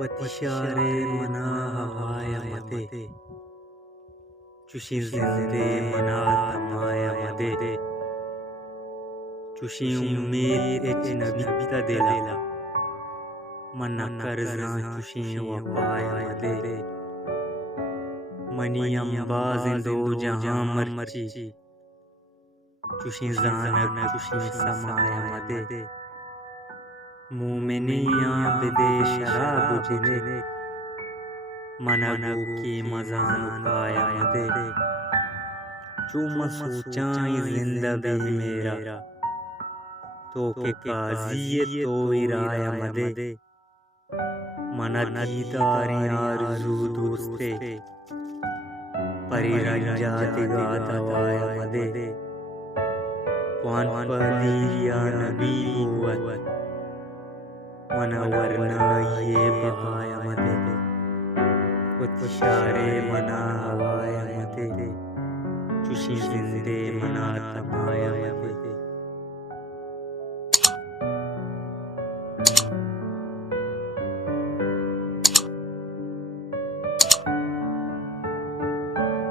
वतिशारे मना हवाया मदे चुशी जिंदे मना तमाया मदे चुशी उम्मीद एच नबीता देला मना कर्जा चुशी वफाया मदे मनी अंबाजिंदो जहां मर्ची चुशी जानक चुशी समाया मदे मोमिनिया बिदे शराब जिने मनगू की मजान काया मदे चुम सोचाई जिंदगी मेरा तो के काजी तो इराया मदे मना दीदारी आरज़ू दोस्ते परिरंजा दिगा दवाया मदे कौन पदीरिया नबी हुवत मना वरना ये बहाया मदे वतिशारे मना हवाया मदे चुशी जिंदे मना तमाया मदे।